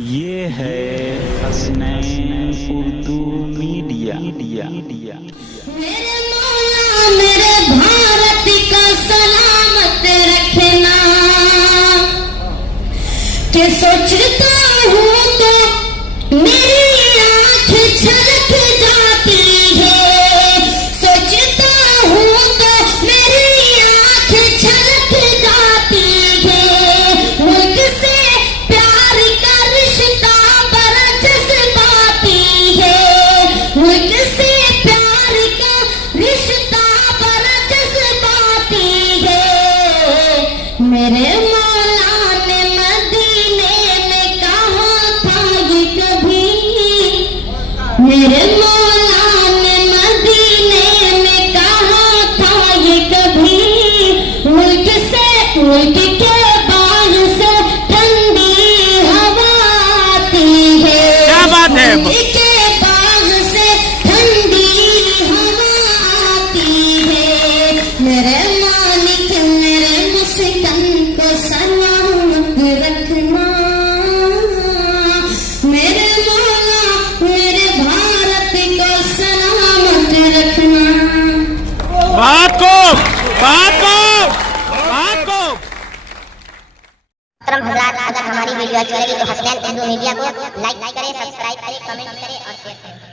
ये है हसनैन उर्दू मीडिया। मेरे मौला मेरे भारत का सलामत रखना, के सोचता हूँ तो मेरी आँख छलक जाती है, सोचता हूँ तो मेरी आँख छलक जाती है। मुल्क से प्यार का रिश्ता बड़ा जज्बाती है, मुल्क से प्यार का रिश्ता बड़ा जज्बाती है। मेरे मौला ने मदीने में कहा था ये कभी, मेरे मौला ने मदीने में कहा था ये कभी, मुल्क के बाग से ठंडी हवा आती है। क्या बात है? मुल्क के बाग से ठंडी हवा आती है। मेरे मालिक मेरे मुस्कान को सलामत रखना, मेरे मौला मेरे भारत को सलामत रखना। बात को मोहतरम हजरात, अगर हमारी वीडियो अच्छी लगी तो हसनैन उर्दू मीडिया को लाइक करें, सब्सक्राइब करें, कमेंट करें और शेयर करें।